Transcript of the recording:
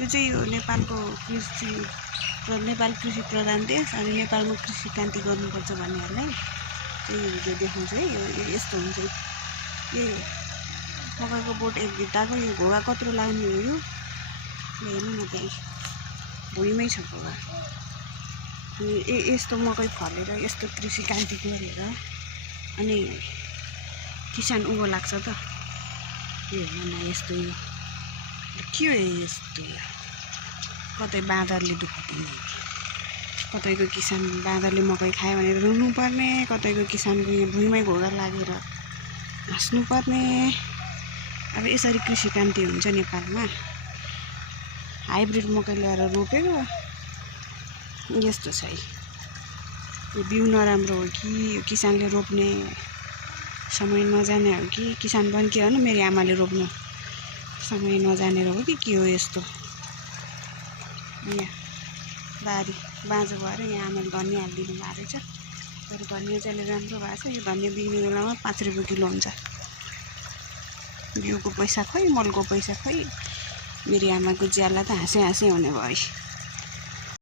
यो चाहिँ यो नेपालको नेपाल कृषि प्रधान देश अनि नेपालमा कृषि क्रान्ति गर्नुपर्छ भन्नेहरूलाई चाहिँ भिडियो देखाउँछु है। यो यस्तो हुन्छ। यो मकैको बोट एक भित्ताको यो घोगा कत्रो लाग्ने हो। यो हेर्नु न त्यही भुइँमै छ घोगा। अनि यस्तो मकै फलेर यस्तो कृषि क्रान्ति गरेर अनि किसान उँभो लाग्छ त। यो हेर्नु न यस्तो यो के हो यस्तो। कतै बाँदरले दुःख दिने, कतैको किसान बाँदरले मकै खायो भनेर रुनु पर्ने, कतैको किसानको यो भुइँमै घोगा लागेर हाँस्नु पर्ने। अब यसरी कृषि क्रान्ति हुन्छ नेपालमा। हाइब्रिड मकै ल्याएर रोपेको यस्तो छ है। यो बिउ नराम्रो हो कि यो किसानले रोप्ने समय नजाने हो कि किसान पनि के हो न मेरो आमाले रोप्नु समय नजानेर हो कि के हो यस्तो। यहाँ बारी बाँझो भएर यहाँ आमाले धनियाँ हालिदिनु भएको रहेछ। तर धनियाँ चाहिँ राम्रो भएको छ। यो धनियाँ बिक्ने बेलामा 5 रुपियाँ किलो हुन्छ। बिउको पैसा खोइ, मलको पैसा खोइ। मेरो आमाको ज्याला त हाँसै हुने भयो।